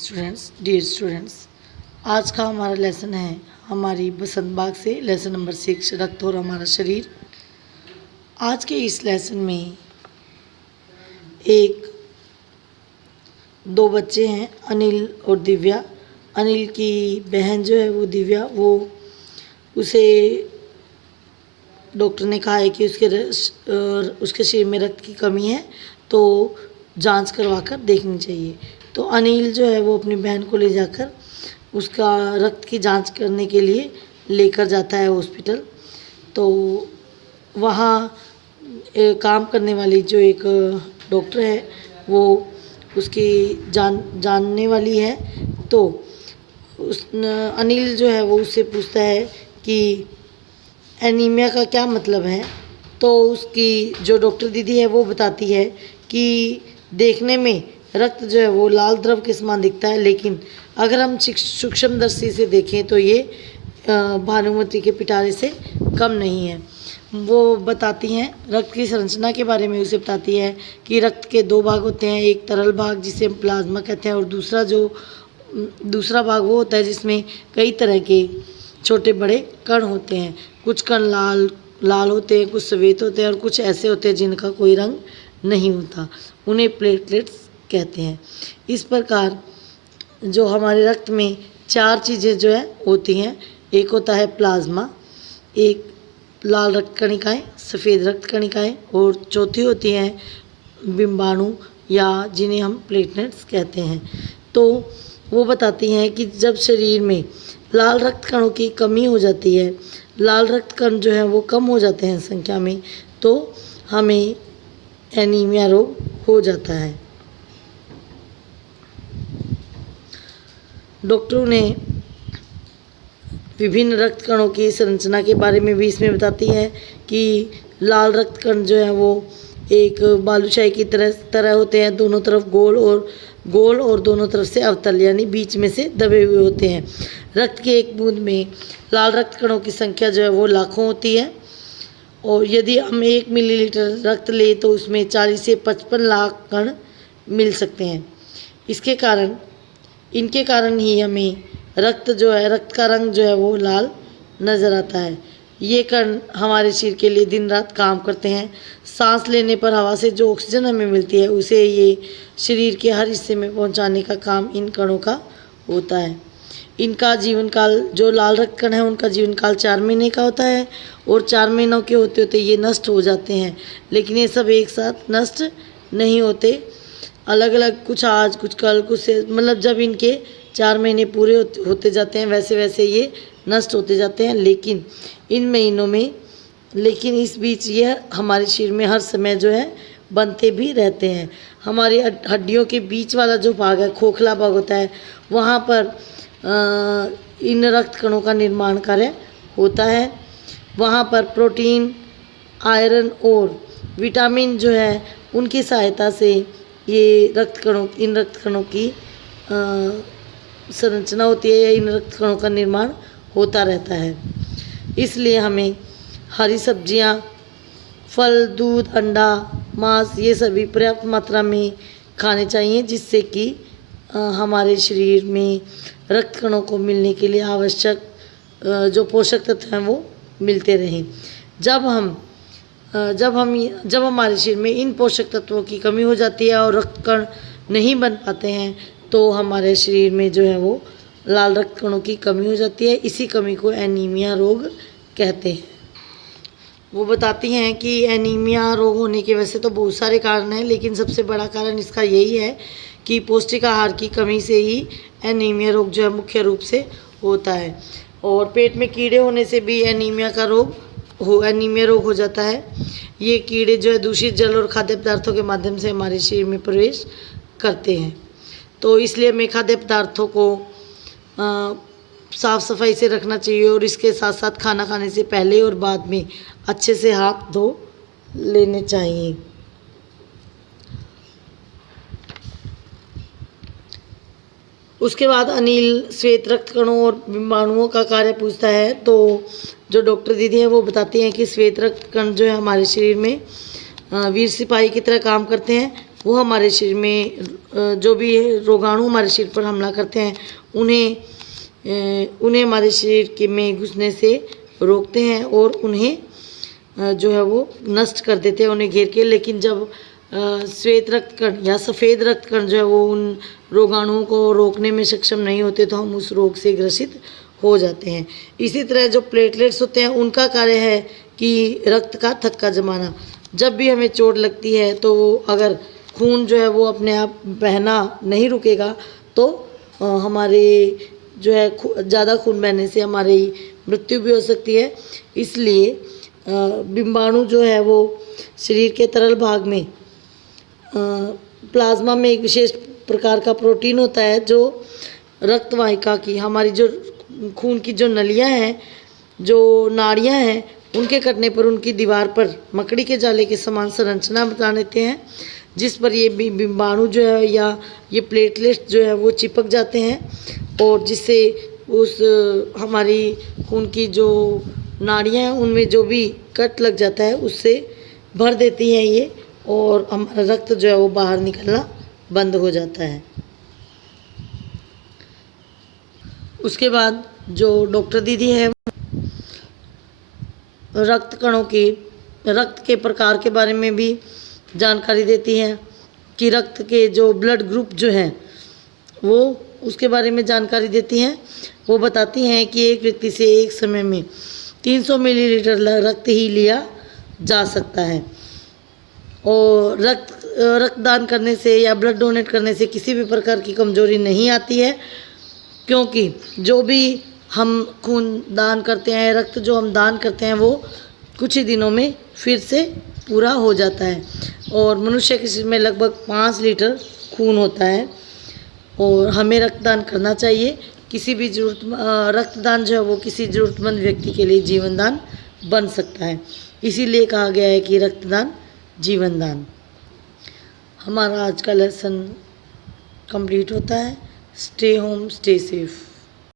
Dear students, आज का हमारा लेसन है हमारी बसंत बाग से लेसन नंबर 6 रक्त और हमारा शरीर। आज के इस लेसन में दो बच्चे हैं, अनिल और दिव्या। अनिल की बहन जो है वो दिव्या, उसे डॉक्टर ने कहा है कि उसके शरीर में रक्त की कमी है, तो जांच करवा कर देखनी चाहिए। तो अनिल जो है वो अपनी बहन को ले जाकर उसका रक्त की जांच करने के लिए लेकर जाता है हॉस्पिटल। तो वहाँ काम करने वाली जो एक डॉक्टर है वो उसकी जानने वाली है। तो अनिल जो है वो उससे पूछता है कि एनीमिया का क्या मतलब है। तो उसकी जो डॉक्टर दीदी है वो बताती है कि देखने में रक्त जो है वो लाल द्रव के समान दिखता है, लेकिन अगर हम सूक्ष्म दृष्टि से देखें तो ये भानुमति के पिटारे से कम नहीं है। वो बताती हैं रक्त की संरचना के बारे में। उसे बताती है कि रक्त के दो भाग होते हैं, एक तरल भाग जिसे हम प्लाज्मा कहते हैं, और दूसरा भाग वो होता है जिसमें कई तरह के छोटे बड़े कण होते हैं। कुछ कण लाल होते हैं, कुछ सफ़ेद होते हैं, और कुछ ऐसे होते हैं जिनका कोई रंग नहीं होता, उन्हें प्लेटलेट्स कहते हैं। इस प्रकार जो हमारे रक्त में चार चीज़ें जो है होती हैं, एक होता है प्लाज्मा, एक लाल रक्त कणिकाएँ, सफ़ेद रक्त कणिकाएँ, और चौथी होती हैं बिंबाणु या जिन्हें हम प्लेटलेट्स कहते हैं। तो वो बताती हैं कि जब शरीर में लाल रक्त कणों की कमी हो जाती है, लाल रक्त कण जो है वो कम हो जाते हैं संख्या में, तो हमें एनीमिया रोग हो जाता है। डॉक्टरों ने विभिन्न रक्त कणों की संरचना के बारे में भी इसमें बताती है कि लाल रक्त कण जो है वो एक बालूशाही की तरह होते हैं, दोनों तरफ गोल और दोनों तरफ से अवतल यानी बीच में से दबे हुए होते हैं। रक्त के एक बूंद में लाल रक्त कणों की संख्या जो है वो लाखों होती है, और यदि हम 1 मिलीलीटर रक्त लें तो उसमें 40 से 55 लाख कण मिल सकते हैं। इनके कारण ही हमें रक्त का रंग जो है वो लाल नज़र आता है। ये कण हमारे शरीर के लिए दिन रात काम करते हैं। सांस लेने पर हवा से जो ऑक्सीजन हमें मिलती है उसे ये शरीर के हर हिस्से में पहुंचाने का काम इन कणों का होता है। इनका जीवन काल, जो लाल रक्त कण है उनका जीवन काल 4 महीने का होता है, और 4 महीनों के होते होते ये नष्ट हो जाते हैं। लेकिन ये सब एक साथ नष्ट नहीं होते, अलग अलग, कुछ आज कुछ कल कुछ से, मतलब जब इनके 4 महीने पूरे होते जाते हैं वैसे वैसे ये नष्ट होते जाते हैं। लेकिन इन महीनों में, लेकिन इस बीच ये हमारे शरीर में हर समय जो है बनते भी रहते हैं। हमारी हड्डियों के बीच वाला जो भाग है, खोखला भाग होता है, वहाँ पर इन रक्त कणों का निर्माण कार्य होता है। वहाँ पर प्रोटीन, आयरन और विटामिन जो है उनकी सहायता से ये इन रक्त कणों की संरचना होती है, या इन रक्त कणों का निर्माण होता रहता है। इसलिए हमें हरी सब्जियां, फल, दूध, अंडा, मांस ये सभी पर्याप्त मात्रा में खाने चाहिए, जिससे कि हमारे शरीर में रक्त कणों को मिलने के लिए आवश्यक जो पोषक तत्व हैं वो मिलते रहें। जब हमारे शरीर में इन पोषक तत्वों की कमी हो जाती है और रक्त कण नहीं बन पाते हैं, तो हमारे शरीर में जो है वो लाल रक्त कणों की कमी हो जाती है। इसी कमी को एनीमिया रोग कहते हैं। वो बताती हैं कि एनीमिया रोग होने के वैसे तो बहुत सारे कारण हैं, लेकिन सबसे बड़ा कारण इसका यही है कि पौष्टिक आहार की कमी से ही एनीमिया रोग जो है मुख्य रूप से होता है। और पेट में कीड़े होने से भी एनीमिया रोग हो जाता है। ये कीड़े जो है दूषित जल और खाद्य पदार्थों के माध्यम से हमारे शरीर में प्रवेश करते हैं। तो इसलिए हमें खाद्य पदार्थों को साफ़ सफाई से रखना चाहिए, और इसके साथ साथ खाना खाने से पहले और बाद में अच्छे से हाथ धो लेने चाहिए। उसके बाद अनिल श्वेत रक्त कणों और बिंबाणुओं का कार्य पूछता है। तो जो डॉक्टर दीदी है वो बताती हैं कि श्वेत रक्त कण जो है हमारे शरीर में वीर सिपाही की तरह काम करते हैं। वो हमारे शरीर में जो भी रोगाणु हमारे शरीर पर हमला करते हैं उन्हें हमारे शरीर के में घुसने से रोकते हैं और उन्हें जो है वो नष्ट कर देते हैं उन्हें घेर के। लेकिन जब श्वेत रक्तकण या सफ़ेद रक्तकण जो है वो उन रोगाणुओं को रोकने में सक्षम नहीं होते तो हम उस रोग से ग्रसित हो जाते हैं। इसी तरह जो प्लेटलेट्स होते हैं उनका कार्य है कि रक्त का थक्का जमाना। जब भी हमें चोट लगती है तो अगर खून जो है वो अपने आप बहना नहीं रुकेगा तो हमारे जो है ज़्यादा खून बहने से हमारी मृत्यु भी हो सकती है। इसलिए बिंबाणु जो है वो शरीर के तरल भाग में प्लाज्मा में एक विशेष प्रकार का प्रोटीन होता है जो रक्तवाहिका की हमारी जो खून की जो नलियां हैं जो नाड़ियां हैं उनके कटने पर उनकी दीवार पर मकड़ी के जाले के समान संरचना बना लेते हैं जिस पर ये बिंबाणु जो है या ये प्लेटलेट्स जो है वो चिपक जाते हैं और जिससे उस हमारी खून की जो नाड़ियां हैं उनमें जो भी कट लग जाता है उससे भर देती हैं ये और हमारा रक्त जो है वो बाहर निकलना बंद हो जाता है। उसके बाद जो डॉक्टर दीदी है रक्त कणों की रक्त के प्रकार के बारे में भी जानकारी देती हैं कि रक्त के जो ब्लड ग्रुप जो हैं वो उसके बारे में जानकारी देती हैं। वो बताती हैं कि एक व्यक्ति से एक समय में 300 मिलीलीटर रक्त ही लिया जा सकता है और रक्तदान करने से या ब्लड डोनेट करने से किसी भी प्रकार की कमजोरी नहीं आती है क्योंकि जो भी हम खून दान करते हैं रक्त जो हम दान करते हैं वो कुछ ही दिनों में फिर से पूरा हो जाता है और मनुष्य के शरीर में लगभग 5 लीटर खून होता है और हमें रक्तदान करना चाहिए। किसी भी रक्तदान जो है वो किसी ज़रूरतमंद व्यक्ति के लिए जीवन दान बन सकता है। इसीलिए कहा गया है कि रक्तदान जीवन दान। हमारा आज का लेसन कंप्लीट होता है। Stay home stay safe.